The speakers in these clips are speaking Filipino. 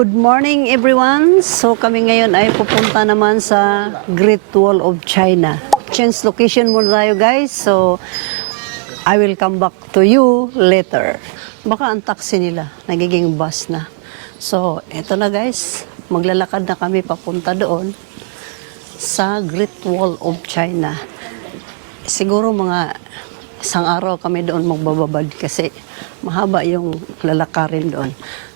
Good morning everyone. So kami ngayon ay pupunta naman sa Great Wall of China. Change location muna tayo guys. So I will come back to you later. Baka ang taxi nila nagiging bus na. So eto na guys. Maglalakad na kami papunta doon sa Great Wall of China. Siguro mga isang araw kami doon magbababad kasi mahaba yung lalakarin doon.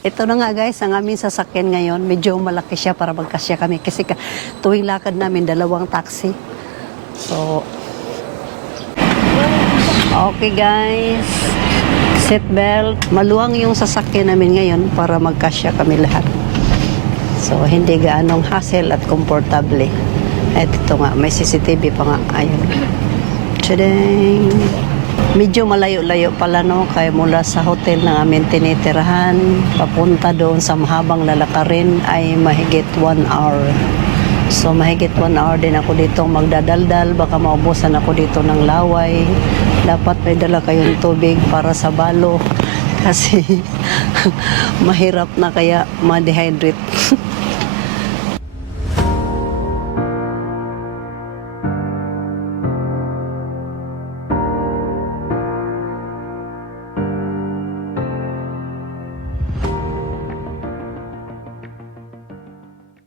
Ito na nga guys, ang aming sasakyan ngayon, medyo malaki siya para magkasya kami kasi tuwing lakad namin, dalawang taxi. So, okay guys, seatbelt. Maluwang yung sasakyan namin ngayon para magkasya kami lahat. So, hindi gaanong hassle at komportable. At ito nga, may CCTV pa nga. Ayun. Tadang! Medyo malayo-layo pala no, kaya mula sa hotel na amin tinitirahan, papunta doon sa mahabang lalakarin ay mahigit 1 hour. So mahigit 1 hour din ako dito magdadaldal, baka maubusan ako dito ng laway. Dapat may dala kayong tubig para sa balo kasi mahirap na kaya ma-dehydrate.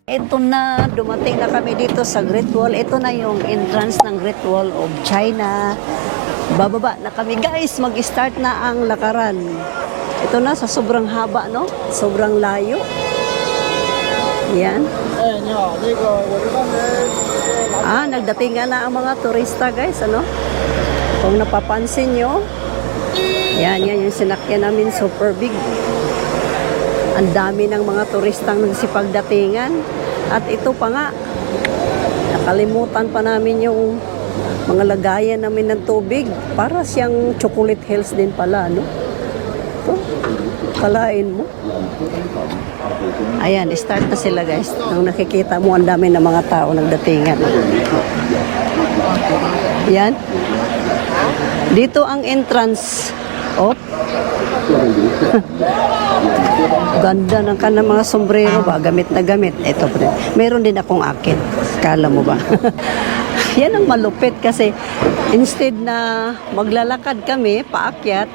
Ito na, dumating na kami dito sa Great Wall. Ito na yung entrance ng Great Wall of China. Bababa na kami guys, mag-start na ang lakaran. Ito na, sa sobrang haba, no? Sobrang layo. Yan. Nagdating na ang mga turista guys, ano? Kung napapansin nyo, yan yung sinakyan namin, super big. Ang dami ng mga turistang nagsipagdatingan. At ito pa nga, nakalimutan pa namin yung mga lagayan namin ng tubig. Para siyang chocolate hills din pala, no? Ito, kalain mo. Ayan, start na sila guys. Nung nakikita mo, ang dami ng mga tao nagdatingan. Yan. Dito ang entrance. Oh. Ganda ng kanang mga sombrero ba, gamit na gamit. Ito pa rin. Meron din akong akin. Kala mo ba? Yan ang malupit kasi instead na maglalakad kami paakyat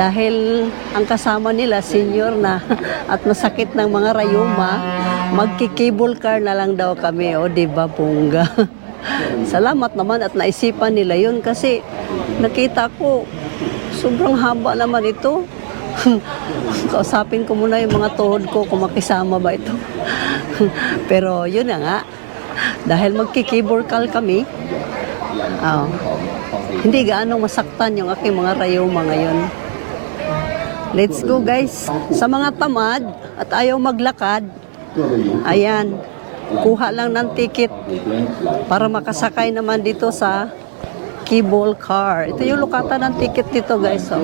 dahil ang kasama nila senior na at masakit ng mga rayuma, magki-cable car na lang daw kami. O diba bongga? Salamat naman at naisipan nila yun kasi nakita ko sobrang haba naman ito. Kausapin ko muna yung mga tuhod ko kung makisama ba ito. Pero yun na nga, dahil magki-cable car kami, hindi gaano masaktan yung aking mga rayuma ngayon. Let's go guys. Sa mga tamad at ayaw maglakad, ayan, kuha lang ng ticket para makasakay naman dito sa cable car. Ito yung lukatan ng ticket dito guys. So,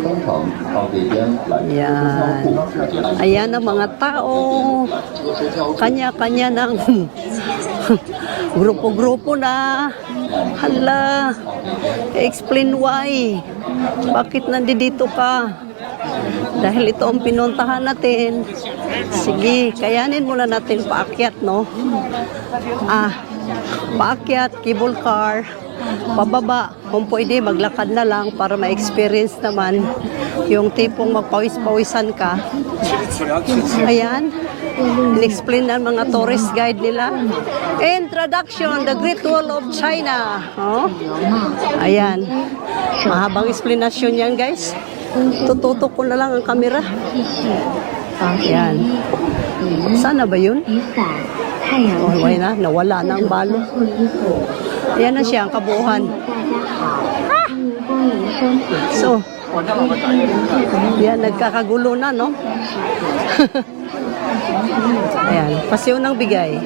yan. Ayan ang mga tao. Kanya-kanya ng grupo-grupo na. Hala. Explain why. Bakit nandito ka? Dahil ito ang pinuntahan natin. Sige, kayanin muna natin paakyat, no? Paakyat, cable car. Pababa, kung pwede maglakad na lang para ma-experience naman yung tipong magpawis-pawisan ka. Ayan, in-explain ng mga tourist guide nila. Introduction, the Great Wall of China. Oh? Ayan, mahabang explanation yan guys. Tututok ko na lang ang camera. Ayan. Sana ba yun? Oh, wala na, nawala na ang balo. Ayan na siya, ang kabuuhan. So, yan, nagkakagulo na, no? Ayan, pasyon ng bigay.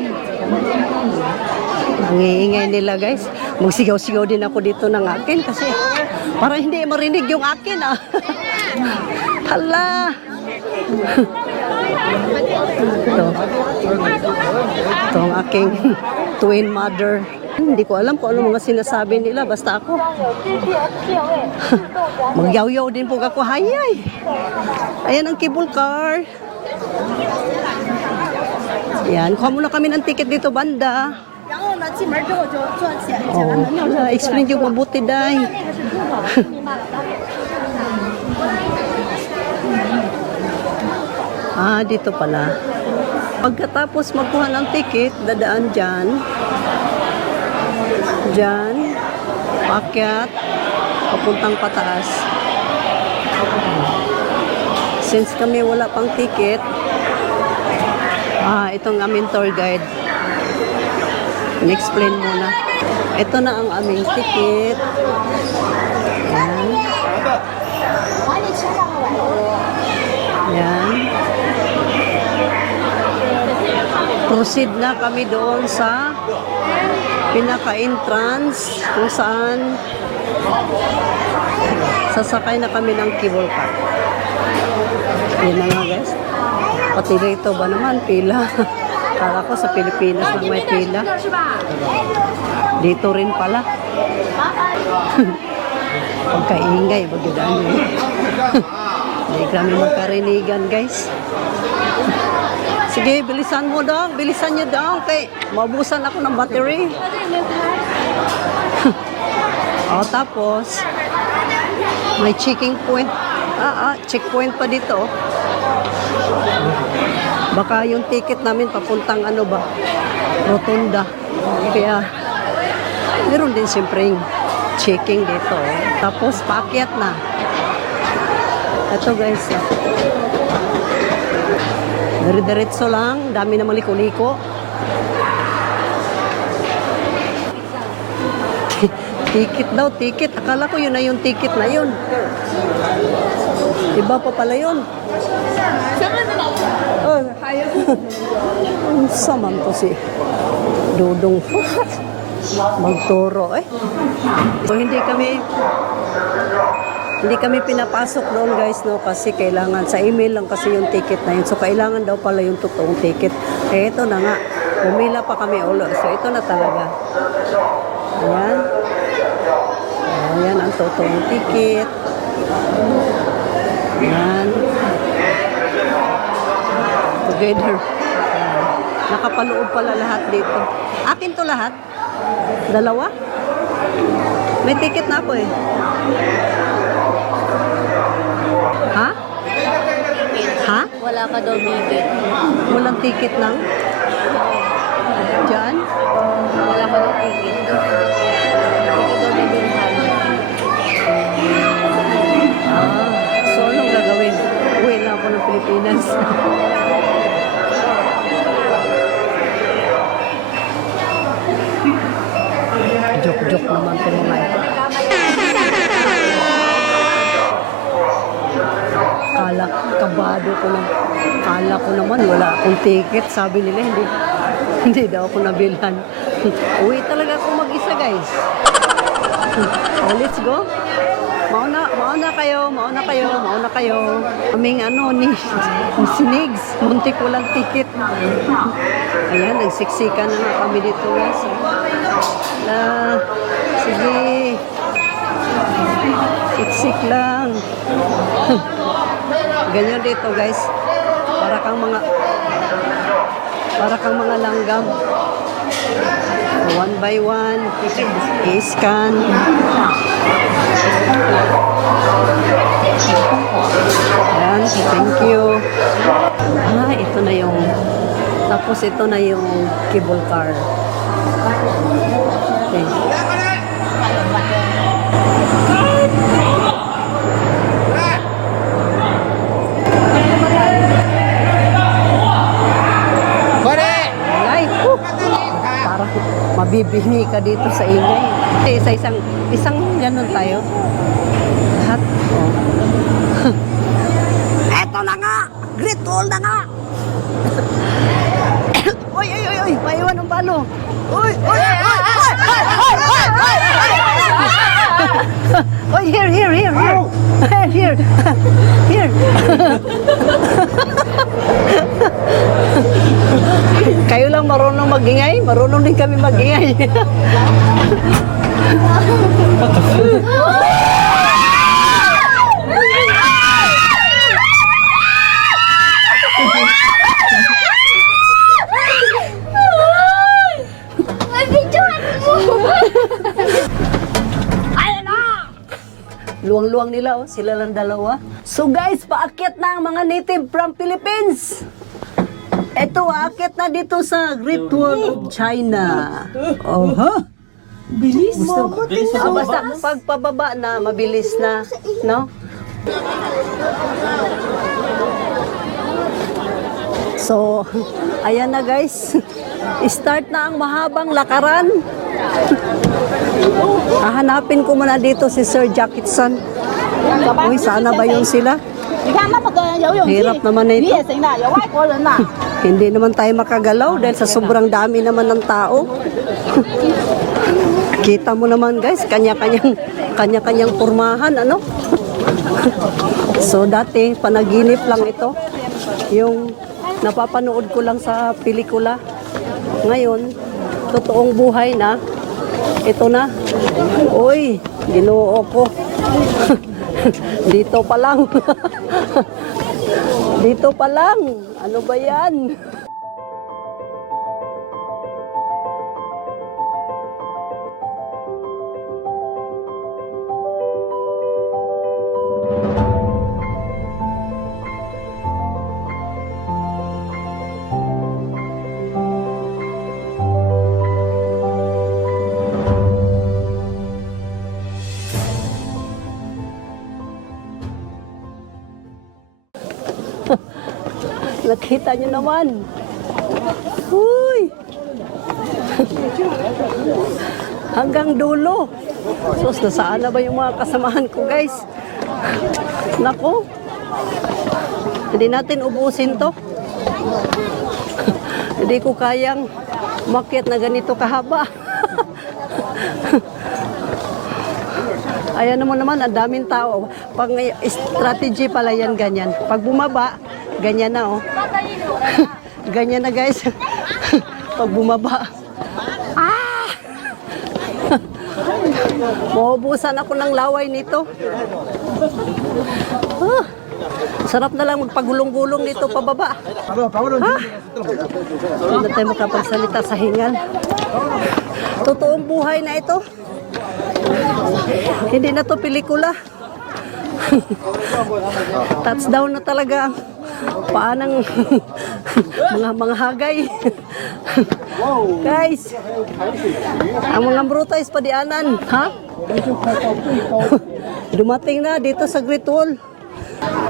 Ang iingay nila, guys. Magsigaw-sigaw din ako dito ng akin kasi para hindi marinig yung akin, ah. Hala! Ito ang aking twin mother. Hindi ko alam kung ano mga sinasabi nila. Basta ako. Magyaw-yaw din po ako. Hayay! Ayan ang cable car. Yan, kuha muna kami ng ticket dito, banda. 然后呢，进门之后就坐下， Oh, 讲完门票之后， explain yung mabuti, day. 那个是珠宝，明白了吧？ Ah, dito pala. Pagkatapos magkuha ng ticket, dadaan dyan. Dyan. Akyat. Papuntang pataas. Since kami wala pang ticket, itong aming tour guide. In-explain muna. Ito na ang aming ticket. Yan. Yan. Proceed na kami doon sa pinaka-entrance kung saan sasakay na kami ng cable car. Yan na nga guys. Pati rito ba naman pila? Kala ko sa Pilipinas lang may pila. Dito rin pala. Pagkaingay, bagudaan eh. Hindi kami magkarinigan guys. Sige, bilisan mo daw. Bilisan niyo daw. Kay maubusan ako ng battery. Tapos, may checking point. Checkpoint pa dito. Baka yung ticket namin papuntang ano ba? Rotunda. Kaya, meron din siyempre checking dito. Tapos, paakyat na. Ito guys. Dire-diretso lang. Dami na maliko-liko. Ticket daw, ticket. Akala ko yun na yung ticket na yun. Iba pa pala yun. Oh, saman to si Dudong. Magturo eh. So, hindi kami pinapasok doon guys no kasi kailangan sa email lang kasi yung ticket na yun. So kailangan daw pala yung totoong ticket. Eh ito na nga. Pumila pa kami ulo. So ito na talaga. Ayan. Ayan ang totoong ticket. Ayan. Together. Ayan. Nakapaloob pala lahat dito. Akin to lahat? Dalawa? May ticket na ako eh. Ha? Ha? Wala ka daw ticket. Walang ticket lang? Diyan? Wala ka daw ticket. Hindi ka daw bibilhan. So anong gagawin? Uwi lang ako ng Pilipinas. Joke-joke naman ito mga ito. Kabado ko lang. Kala ko naman wala akong ticket. Sabi nila hindi daw ako nabilhan. Uwi talaga ako mag-isa guys. Let's go. Mauna kayo. Kaming ni Sinigs. Muntik walang ticket. Ayan, nagsiksikan na nga kami dito guys. Sige. Siksik lang. Ganyan dito guys. Para kang mga langgam. One by one. I-scan. Ayan. Thank you. Ito na yung tapos ito na yung cable car. Okay. Mabibini ka dito sa ingay. Sa isang ganun tayo. Lahat. Eto na nga! Great Wall na nga! Oy! Maiwan ang balo! Oy! Oy! Here! Here! Kayo lang marunong mag-ingay? Marunong din kami mag-ingay. Luwang-luwang nila, oh. Sila lang dalawa. So guys, paakyat na ang mga native from Philippines. Ito, aakyat na dito sa Great Wall of China. Oh, ha? Bilis mo. Basta pagpababa na, mabilis na. No? So, ayan na guys. Start na ang mahabang lakaran. Hahanapin ko muna dito si Sir Jackson. Uy, sana ba yun sila? 你看那么多人游泳去， Hirap naman na 你 ito. 也行的，有外国人呐。 Hindi naman tayo makagalaw dahil sa sobrang dami naman ng tao. Kita mo naman guys, kanya-kanyang pormahan, ano? So dati, panaginip lang ito. Yung napapanood ko lang sa pelikula. Ngayon, totoong buhay na. Ito na. Uy, ginoo ko. Dito pa lang. Dito pa lang. Ano ba yan? Nakita nyo naman. Uy! Hanggang dulo. Sus, nasaan na ba yung mga kasamahan ko, guys? Nako. Hindi natin ubusin to. Hindi ko kayang umakyat na ganito kahaba. Ayan naman, ang daming tao. Pag strategy pala yan, ganyan. Pag bumaba, ganyan na, oh. Ganyan na, guys. Pag bumaba. Ah! Maubusan ako ng laway nito. Ah, sarap na lang magpagulong-gulong nito pababa. Ha? Hindi na tayo makapagsalita sa hingal. Totoong buhay na ito. Hindi na to pelikula. Touchdown na talaga ang paanang mga hagay. Guys, ang mga brutais padianan, ha? Dumating na dito sa Great Wall.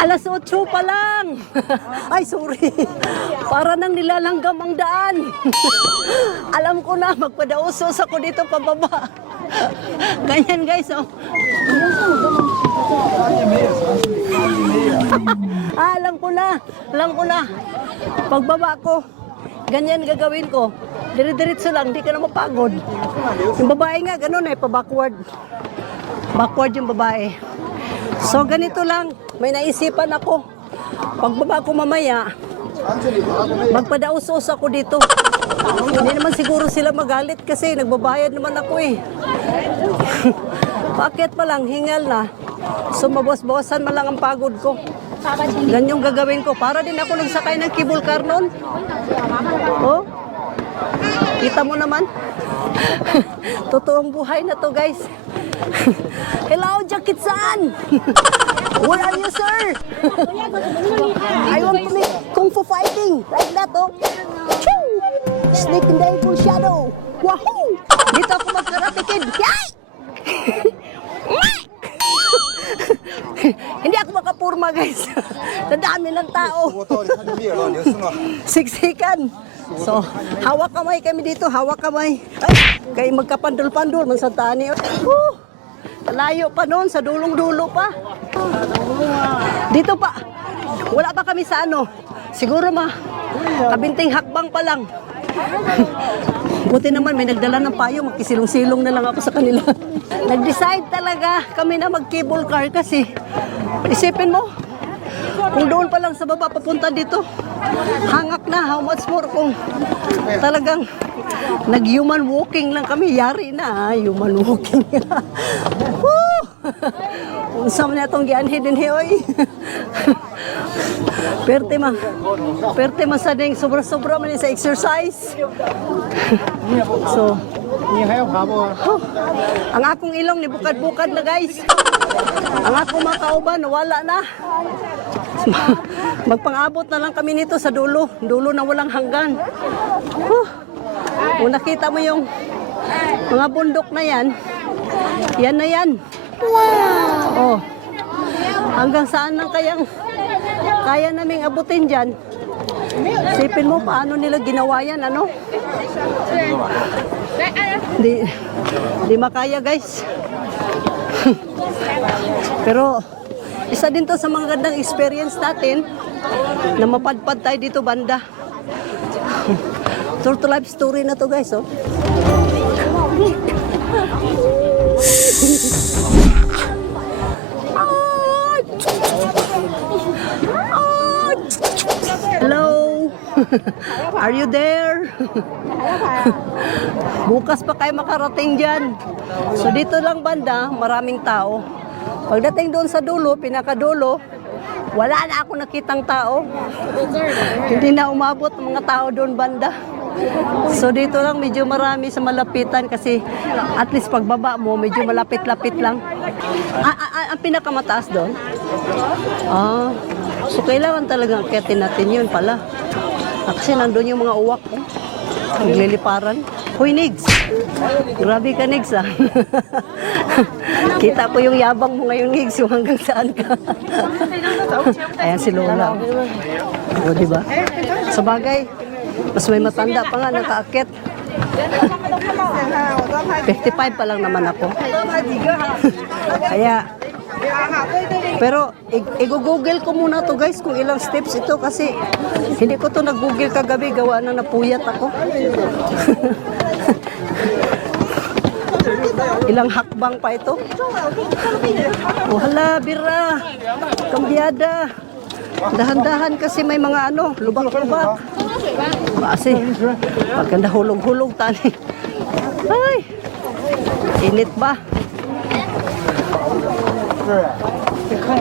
Alas 8 pa lang. Ay, sorry. Para nang nilalanggam ang daan. Alam ko na, magpadausos ako dito pababa. Ganyan, guys, oh. Alam ko na. Alam ko na. Pagbaba ko, ganyan gagawin ko. Dire-diretso lang, hindi ka na mapagod. Yung babae nga, ganun eh, pa-backward. Backward yung babae. So, ganito lang. May naisipan ako. Pagbaba ko mamaya, magpadaos-os ako dito. Hindi naman siguro sila magalit kasi nagbabayad naman ako eh. Bakit pa lang, hingal na. So, mabawas-bawasan man lang ang pagod ko. Ganyong gagawin ko. Para din ako nagsakay ng cable car noon. Oh, kita mo naman. Totoong buhay na to, guys. Hello, Jackie-san! Where are you, sir? I want to make kung fu fighting. Like that, oh. Choo! Snake in the evil shadow. Wahoo! Dito ako mag-karate kid. Yay! Hindi ako makapurma, guys. Sa dami ng tao. Siksikan. So, hawak kamay kami dito. Hawak kamay. Ay, kay magkapandol-pandol. Mansantani. Layo pa noon. Sa dulong-dulo pa. Dito pa. Wala pa kami sa ano. Siguro kabinting hakbang pa lang. Buti naman may nagdala ng payo, magkisilong-silong na lang ako sa kanila. Nag-decide talaga kami na mag-cable car kasi isipin mo, kung doon pa lang sa baba papunta dito, hangak na, how much more kung talagang nag-human walking lang kami, yari na, human walking. Woo! Unsam na itong gianhin din, oy. Perte man sa ding sobra-sobra man sa exercise. So, Huh. Ang akong ilong ni bukad-bukad na guys. Ang akong mga kauban wala na. Magpang-abot na lang kami nito sa dulo. Dulo na walang hanggan. Huh. Kung nakita mo yung mga bundok na yan, yan na yan. Wow! Oh. Hanggang saan lang kaya naming abutin dyan? Sipin mo paano nila ginawa yan, ano? Di makaya guys. Pero isa din to sa mga gandang experience natin na mapadpad tayo dito banda. True to life story na to guys, oh. Hello. Are you there? Bukas pa kayo makarating dyan. So dito lang banda, maraming tao. Pagdating doon sa dulo, pinakadulo, wala na ako nakitang tao. Hindi na umabot ang mga tao doon banda. So dito lang medyo marami sa malapitan kasi at least pagbaba mo medyo malapit-lapit lang. Ang pinakamataas doon? So kailangan talagang akitin natin yun pala. Kasi nandun yung mga uwak ko. Nagliliparan. Hoy, Nigs. Grabe ka, Nigs, ah. Kita ko yung yabang mo ngayon, Nigs, yung hanggang saan ka. Ayan si Lola. O, diba? Sa bagay, mas may matanda pa nga, nakaakit. 55 pa lang naman ako. Kaya, pero i-google ko muna to guys kung ilang steps ito kasi hindi ko to nag-google kagabi, gawa na napuyat ako. Ilang hakbang pa ito. Oh, hala, bira. Kambyada. Dahan-dahan kasi may mga ano, lubak-lubak. Kasi, pagkanda hulog-hulog tani. Ay, init ba?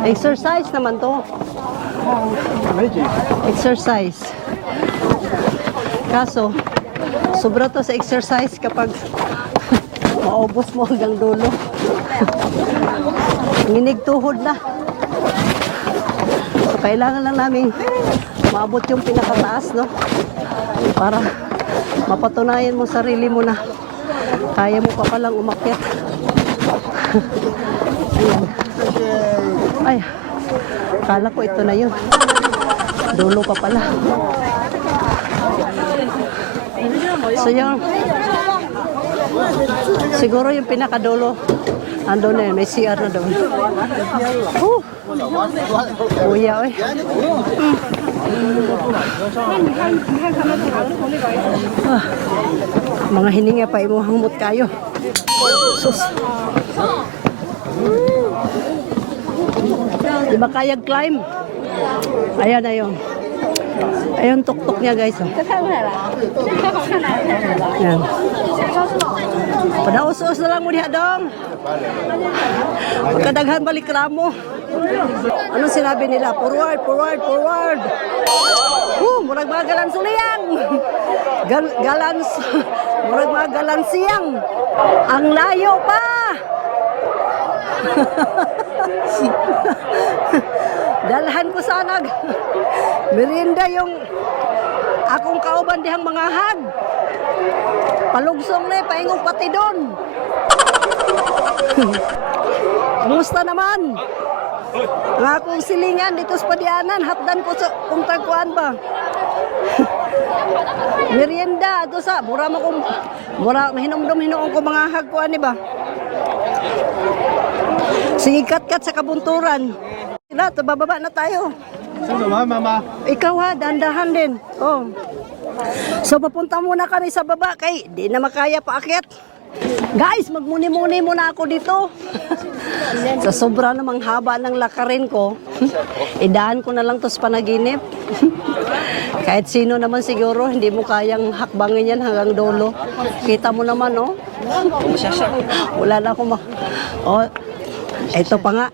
Exercise naman to. Exercise. Kaso, sobra to sa exercise kapag maubos mo hanggang dulo. Nginig tuhod na. So, kailangan lang namin maabot yung pinakataas, no? Para mapatunayan mo sarili mo na kaya mo pa palang umakyat. Ayan. Ay, kala ko ito na yun. Dulo pa pala. So yung siguro yung pinakadulo andun na yun, may CR na doon. Uya, oy. Mga hininga pa imuhangmot kayo. Sus. Di ba kayag climb? Ayan na yun. Ayan tuktok niya guys. Oh. Ayan. Padaos-os na lang mo diha dong. Pagkadaghan balik ramo. Ano sinabi nila? Forward, forward, forward. Murag mga galansuliyang. Murag mga galansiyang. Ang layo pa. Dalhan ko sana merienda yung akong kauban dihang mga hag. Palugsong na, paingog pati doon. Kumusta naman? Ang akong silingan dito sa Padianan, hatdan ko sa kung tagkuan ba. Merienda, ito sa, mura hinomdom ko mga hag kuan ni ba? Sige, kat-kat sa kabunturan. Sila, bababa na tayo. Mama. Ikaw ha, dandahan din. Oh. So, papunta muna kami sa baba kay di na makaya paakyat. Guys, magmuni-muni muna ako dito. Sa sobra namang haba ng lakarin ko, idaan ko na lang to sa panaginip. Kahit sino naman siguro, hindi mo kayang hakbangin yan hanggang dulo. Kita mo naman, oh. Wala na akong oh, ito pa nga.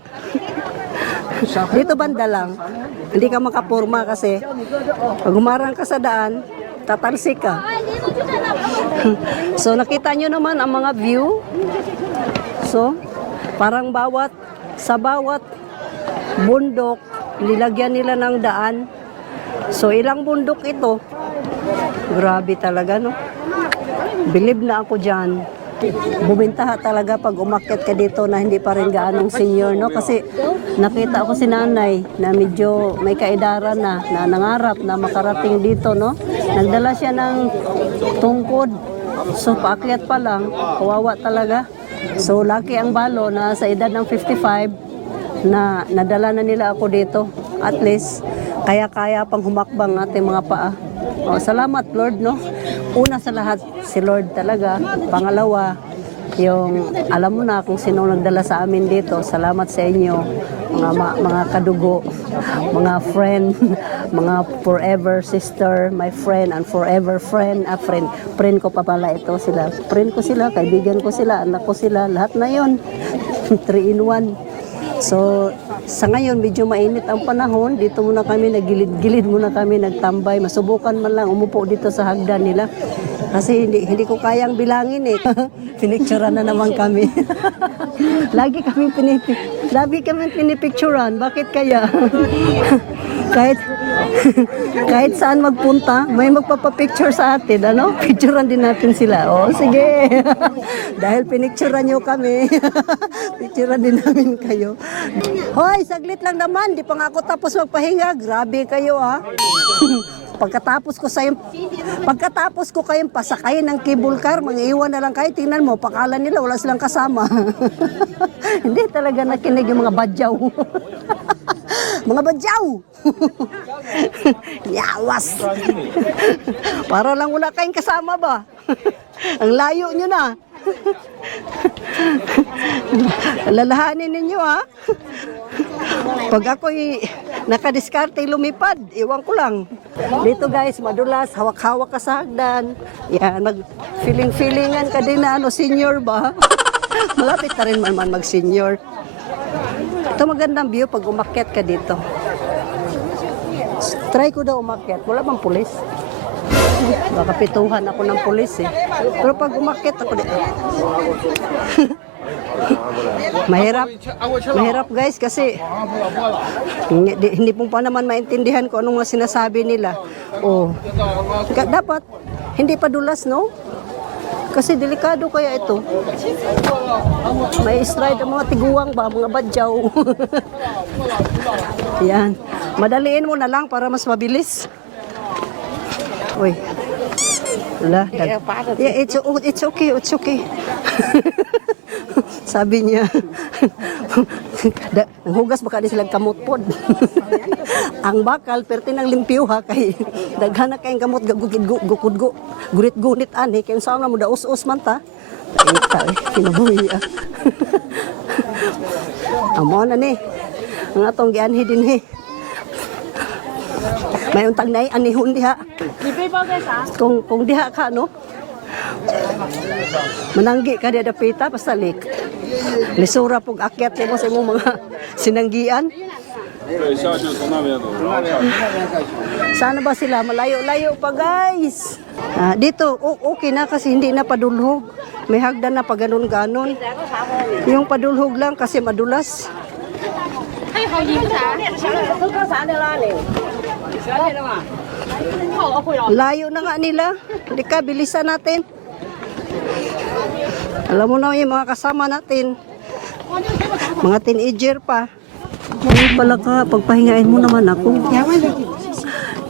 Dito banda lang. Hindi ka makapurma kasi pag humarang ka sa daan, tatalsik ka. So nakita nyo naman ang mga view. So, parang sa bawat bundok, nilagyan nila ng daan. So, ilang bundok ito? Grabe talaga, no? Believe na ako dyan. Bumentaha talaga pag umakyat ka dito na hindi pa rin gaanong senior, no? Kasi nakita ko si nanay na medyo may kaedaran na nangarap na makarating dito, no? Nagdala siya ng tungkod. So, paakyat pa lang, kawawa talaga. So, lucky ang balo na sa edad ng 55 na nadala na nila ako dito. At least, kaya-kaya pang humakbang ating mga paa. O, salamat, Lord, no? Una sa lahat, si Lord talaga. Pangalawa, yung alam mo na kung sino nagdala sa amin dito. Salamat sa inyo, mga kadugo, mga friend, mga forever sister, my friend and forever friend. Friend ko pa pala ito sila. Friend ko sila, kaibigan ko sila, anak ko sila, lahat na yon. 3 in 1. So, sa ngayon, medyo mainit ang panahon. Dito muna kami, nagilid-gilid muna kami, nagtambay. Masubukan man lang umupo dito sa hagdan nila. Kasi hindi ko kayang bilangin eh. Pinicturean na naman kami. Lagi kami pinipicturean. Bakit kaya? kahit saan magpunta, may magpapapicture sa atin, ano? Picturean din natin sila. Oh, sige. Dahil pinicturean nyo kami, picturean din namin kayo. Hoy, saglit lang naman. Di pa nga ako tapos magpahinga. Grabe kayo, ha? Pagkatapos ko kayong pasakayin ng cable car, mangiiwan na lang kayo. Tingnan mo, pakalan nila, wala silang kasama. Hindi talaga nakinig yung mga badyaw. Mga badyaw! Yawas! Para lang wala kayong kasama ba? Ang layo nyo na. Lalahanin ninyo, ha? Pag ako'y nakadiskarte lumipad, iwan ko lang. Dito guys, madulas, hawak-hawak ka sa hagdan. Yan, mag-feeling-feelingan ka din na senior ba? Malapit na rin man mag-senior. Ito magandang view pag umakyat ka dito. Try ko daw umakyat. Wala bang pulis? Baka pituhan ako ng pulis eh. Pero pag umakyat ako dito. Mahirap guys kasi hindi po pa naman maintindihan ko anong sinasabi nila. Oh. Dapat hindi pa dulas, no? Kasi delikado kaya ito. May stride ang mga tiguang ba, mga badyaw. Yan. Madaliin mo na lang para mas mabilis. Uy. Wala. Yeah, it's okay. Sabi niya, hugas baka di silang kamot pod. Ang bakal, perti ng limpyo ha, kay daghan na kayong kamot, gukudgo, gurit-gunit ani, kaya saan na mo daos-os man ta. Kinabuhi ah. Amo na ni, ang atong gianhi din he. May untang na anihon diha. Kung diha ka, no? Mananggi ka di dapita pasalik. Lisura pug akyat mo sa imong mga sinanggian. Sana ba sila malayo-layo pa guys? Dito okay na kasi hindi na padulhog. May hagdan na pa ganon-ganon. Yung padulhog lang kasi madulas. Layo na nga nila. Hindi ka, bilisan natin. Alam mo na yung mga kasama natin. Mga teenager pa. Ay pala ka, pagpahingain mo naman ako.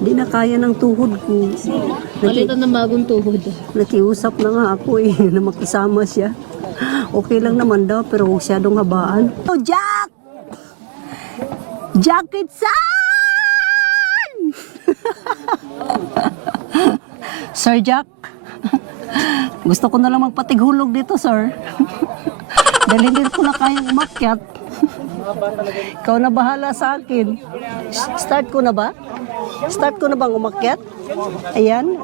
Hindi na kaya ng tuhod ko. Palitan ng bagong tuhod. Nakiusap na nga ako eh, na makisama siya. Okay lang naman daw, pero huwag siyadong habaan. Oh, Jack! Jacket-san! Sir Jack, gusto ko na lang magpatighulog dito, sir. Dahil hindi ko na kayang umakyat. Ikaw na bahala sa akin. Start ko na ba? Start ko na bang umakyat? Ayan.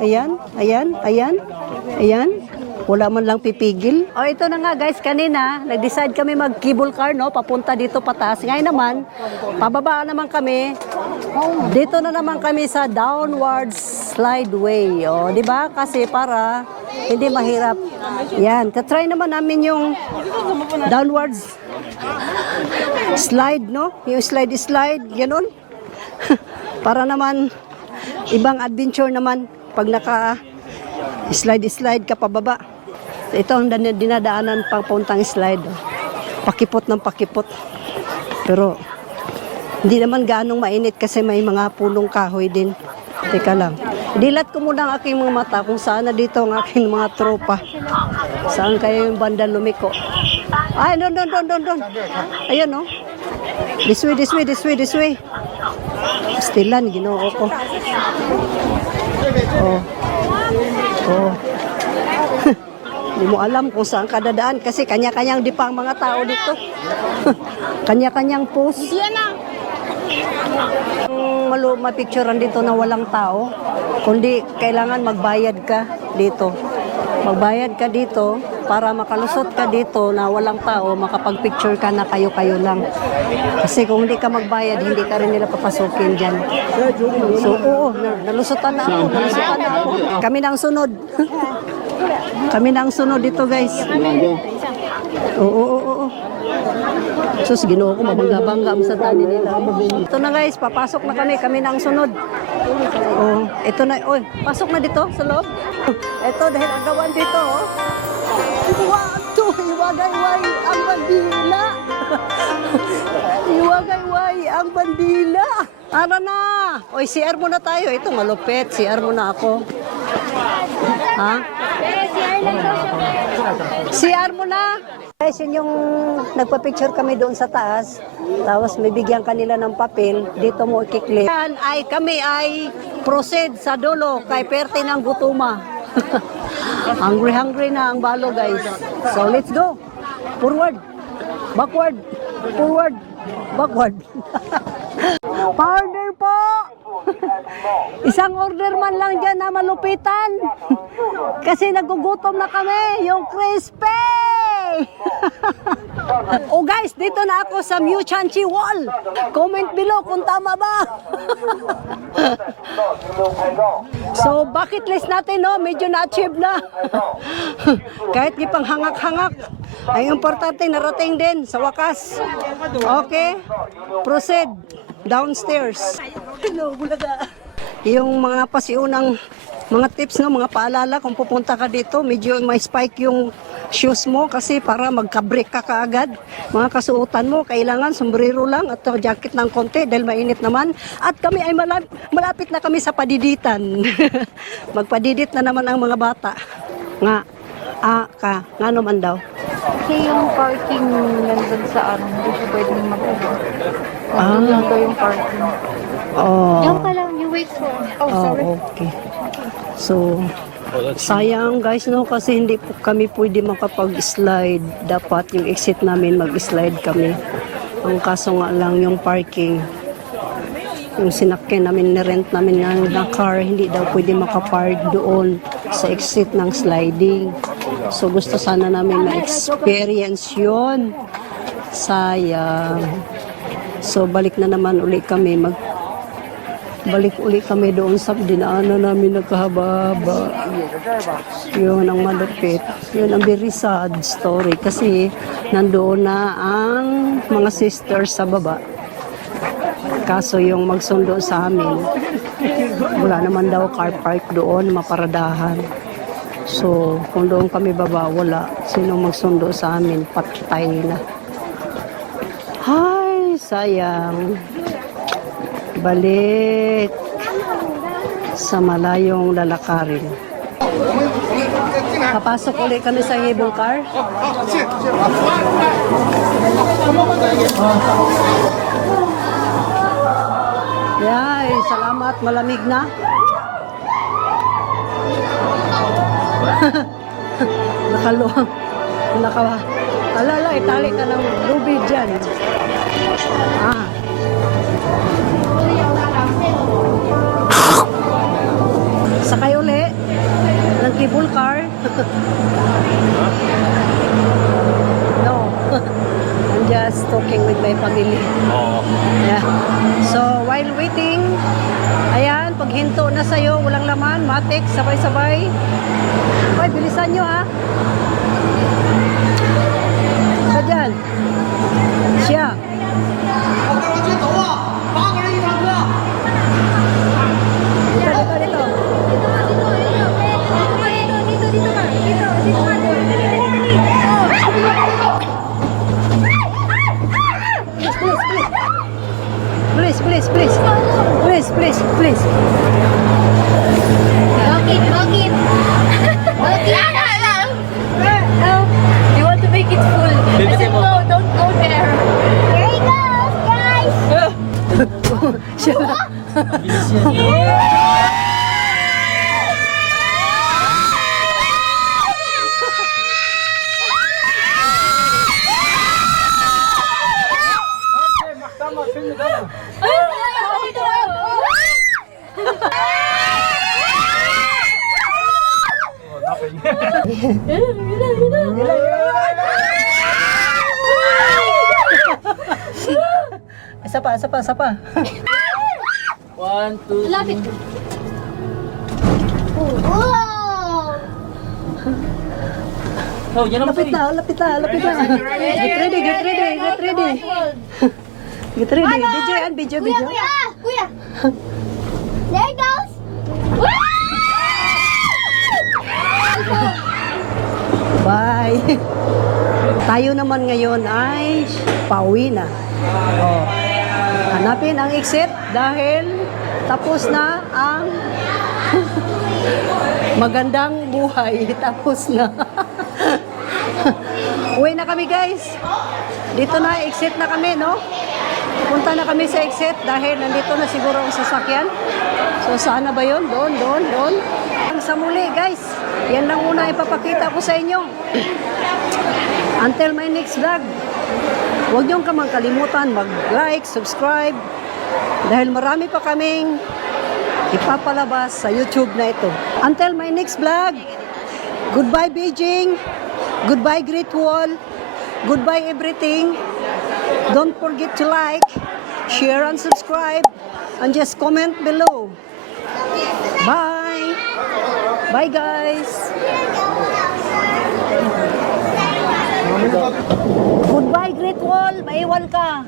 Wala man lang pipigil. O ito na nga guys, kanina nag-decide kami mag-cable car, no, papunta dito pataas. Ngayon naman, pababa naman kami. Dito na naman kami sa downward slideway, o, di ba? Kasi para Hindi mahirap. Yan. Tatry naman namin yung downwards slide, no? Yung slide, ganun. Para naman, ibang adventure naman pag slide ka pababa. Ito ang dinadaanan pang puntang slide. Pakipot ng pakipot. Pero, hindi naman ganong mainit kasi may mga punong kahoy din. Teka lang. Dilat ko muna ang aking mga mata kung saan na dito ang aking mga tropa. Saan kayo yung banda lumiko? Ay, doon. Ayan, no? This way. Stilan, ginoo ko. Oh. Hindi mo alam kung saan ka dadaan kasi kanya-kanyang di pa ang mga tao dito. Kanya-kanyang post. Mapicturean dito na walang tao, kundi kailangan magbayad ka dito. Magbayad ka dito para makalusot ka dito na walang tao, makapag-picture ka na kayo-kayo lang. Kasi kung hindi ka magbayad, hindi ka rin nila papasukin dyan. So, oo, nalusutan na ako. Kami na ang sunod. Kami na ang sunod dito, guys. Oo. Sus, ginoo ko, mabangga-bangga sa tani nila. Ito na guys, papasok na kami na ang sunod. Oh, ito na, pasok na dito sa loob. Ito, dahil agawan dito, Iwagayway ang bandila. Iwagayway ang bandila. Tara na. CR muna tayo. Ito, malupit. CR muna ako. Ha? CR muna. Guys, yun yung nagpa-picture kami doon sa taas. Tapos may bigyan kanila ng papel. Dito mo ikiklik. Kami ay proceed sa dulo kay perte ng gutuma. Hungry na ang balo, guys. So, let's go. Forward. Backward. Forward. Backward. Powder po. Isang order man lang dyan na malupitan. Kasi nagugutom na kami. Yung crispy. Oh guys, dito na ako sa Mu Chanchi Wall. Comment below kung tama ba. So, bucket list natin, no? Medyo na-achieve na. Kahit di pang hangak-hangak. Ay importante, narating din sa wakas. Okay? Proceed. Downstairs. Hello, bulaga. Yung mga pasiunang mga tips, no, mga paalala kung pupunta ka dito, medyo may spike yung shoes mo kasi para magka-break ka kaagad. Mga kasuotan mo, kailangan sombrero lang at jacket ng konti dahil mainit naman. At kami ay malapit na kami sa padiditan. Magpadidit na naman ang mga bata. Nga naman daw. Kasi yung parking nandun sa hindi siya pwedeng mag-ubo. Nandun lang daw yung parking. Diyan ka lang, you wait for. Sorry. Okay. So, sayang guys, no, kasi hindi po kami pwede makapag-slide. Dapat yung exit namin mag-slide kami. Ang kaso nga lang yung parking, yung sinakyan namin, nirent namin na car, hindi daw pwede makapark doon sa exit ng sliding. So gusto sana namin ma-experience yun. Sayang. So balik na naman uli kami, balik uli kami doon sa dinaanan namin nagkahaba-haba. Yun ang malupit. Yun ang very sad story kasi nandoon na ang mga sisters sa baba. Kaso yung magsundo sa amin, wala naman daw car park doon, maparadahan. So, kung doon kami baba, wala. Sino magsundo sa amin, patay na. Ay, sayang. Balik sa malayong lalakarin. Papasok ulit kami sa cable car. Yay, salamat, malamig na. Alala, itali ka ng lubid dyan. Sakay uli ng cable car. No. I'm just talking with my family. Yeah. So, while waiting, ayan, pag hinto na sa'yo, walang laman, matik, sabay-sabay. Ay, bilisan nyo ha. Isa dyan. Siya. Dito, dito, dito. Please, please, please. Please, please, please. Bakit? Bakit? Bakit? No, you want to make it full. I said, no, don't go there. Here he goes, guys. Siya. Isa pa, isa pa, isa pa. 1, 2, Lapit. Wow! Oh, yan naman Lapit na, lapit na, lapit na. Get ready, get ready, get ready. Get ready. Video yan, video, video. Kuya! There it goes! Bye. Tayo naman ngayon ay pauwi na. Oh. Hanapin ang exit dahil tapos na ang magandang buhay. Tapos na. Uwi na kami guys. Dito na, exit na kami, no? Punta na kami sa exit dahil nandito na siguro ang sasakyan. So saan na ba yun? Doon, doon, doon. Sa muli guys, yan lang muna ipapakita ko sa inyo. Until my next vlog, huwag niyong kamang kalimutan mag-like, subscribe, dahil marami pa kaming ipapalabas sa YouTube na ito. Until my next vlog, goodbye Beijing, goodbye Great Wall, goodbye everything. Don't forget to like, share and subscribe, and just comment below. Bye! Bye guys! Goodbye Great Wall, maiwan ka.